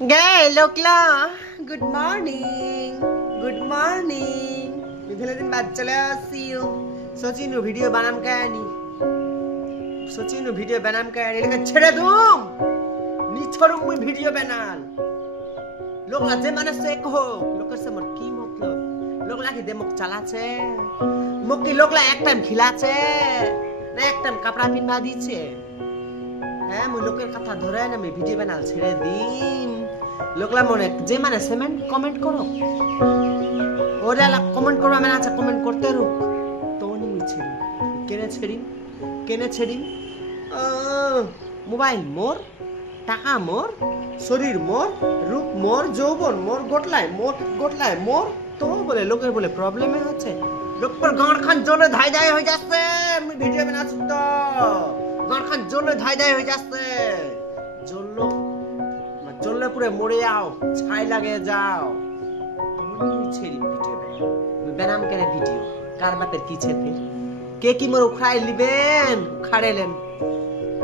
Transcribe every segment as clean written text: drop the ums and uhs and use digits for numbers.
Gay, লোকলা good morning good morning মিথিলে দিন বাদ চলে আসিও সচিন ভিডিও বানাম কায়ানি সচিন ভিডিও বানাম কায়ানি লেখা ছেড়ে দুম নি छोड़ूं मैं वीडियो बनाल लोग जे माने से कहो लोग से मोर की मतलब लोग लागी दे मुख চালাছে মুখ কি লোকলা এক টাইম খিলাছে না এক টাইম কাপড়া পিনবা দিছে হ্যাঁ মুই লোকের কথা ধরে না আমি ভিডিও বানাল ছেড়ে দিন লোকলা মনে যে মানে সেমেন্ট কমেন্ট করো ওরা কমেন্ট করবা মানে আচ্ছা কমেন্ট করতে রুক তো নি মুই ছেড়ি কেনে ছেড়ি মোবাইল মোর টাকা মোর শরীর মোর রূপ মোর যৌবন মোর গোটলায় মোর তো বলে লোকের বলে প্রবলেম হচ্ছে লোক পর গাঁড় খান জ্বলে ধাই হয়ে যাচ্ছে আমি ভিডিও বানাচ্ছি তো গাঁড় খান জ্বলে ধাই হয়ে যাচ্ছে জ্বললে পুরে মরে যাও ছাই লাগে যাও তুমি ছেড়ি ভিডিও বানাম কেন ভিডিও কার বাপের কি ছেড়ে কে কি মোর উখাড়াই লিবেন উখাড়েলেন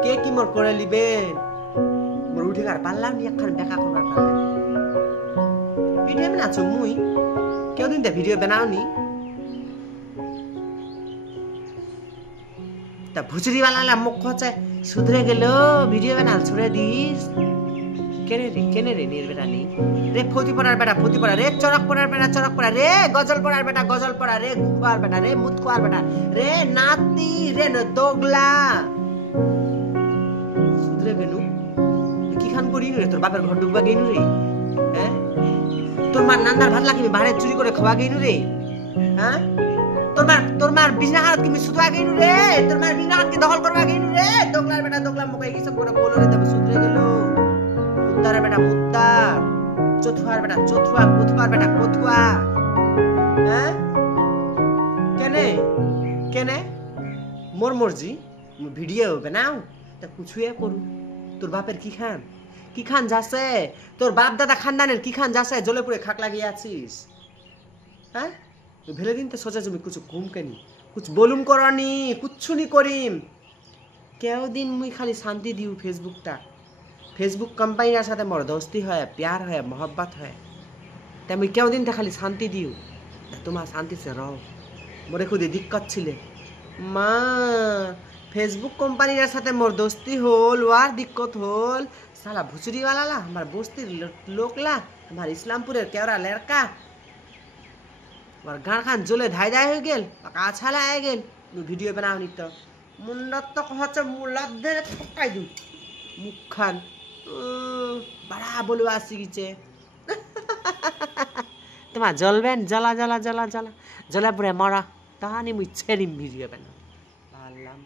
কে কি মোর করে লিবেন মোর উঠে আর পারলাম নি একখান দেখা করবার পারলেন ভিডিও বানাচ্ছ মুই কেউ দিন ভিডিও বানাওনি তা ভুচুরি वाला মুখ হচ্ছে সুধরে গেল ভিডিও বানাল ছড়ে দিস কেনে রে নির্বেরানি রে ফতি পড়ার বেটা রে চরক পড়ার বেটা রে গজল পড়ার বেটা গজল পড়া রে গুয়ার বেটা রে মুত কোয়ার বেটা রে নাতি রে ন দোগলা সুধরে গেলু কি খান করি রে তোর বাপের ঘর ডুববা গেইনু রে হ্যাঁ তোর মার নান্দার ভাত লাগি বাড়ি চুরি করে খাওয়া গেইনু রে হ্যাঁ তোর মার বিজনা হাত কি সুদা গেইনু রে তোর মার বিজনা হাত কি দখল করবা গেইনু রে দোগলার বেটা দোগলা মুখে কি সব করে বলো রে তবে সুধরে গেল মুত্তার বেটা মুত্তার চতুয়ার বেটা চতুয়া কুথবার বেটা কুথুয়া হ্যাঁ কেনে মোর মর্জি ভিডিও বানাও তা কুছুয়ে করু তোর বাপের কি খান যাচ্ছে তোর বাপ দাদা খানদানের কি খান যাচ্ছে জলে পুরে খাক লাগিয়ে আছিস হ্যাঁ ভেলে দিন তো সোচা তুমি কিছু ঘুম কেনি কুছ বলুম করনি কুচ্ছুনি করিম কেউ দিন মুই খালি শান্তি দিউ ফেসবুক কোম্পানির সাথে মোর দোস্তি হয় প্যার হয় মোহব্বত হয় তাই মুই কেউ দিন খালি শান্তি দিউ তোমার শান্তি সে রহ মোরে খুদে দিক্কত ছিলে মা ফেসবুক কোম্পানির সাথে মোর দোস্তি হল ওয়ার দিক্কত হল সালা ভুচুরিওয়ালা আমার বস্তির লোকলা আমার ইসলামপুরের কেওড়া লড়কা আমার গাঁ খান জ্বলে ধাই হয়ে গেল পাকা ছালা আয় গেল ভিডিও বানাও নি তো মুন্ডত তো হচ্ছে মুলাদ ধরে ঠকাই দিউ মুখ খান বাড়া বলবা আসি গিছে তোমার জ্বলবেন জ্বলা পুরে মরা তাহানি মুই ছেড়িম ভিডিও বানাও পারলাম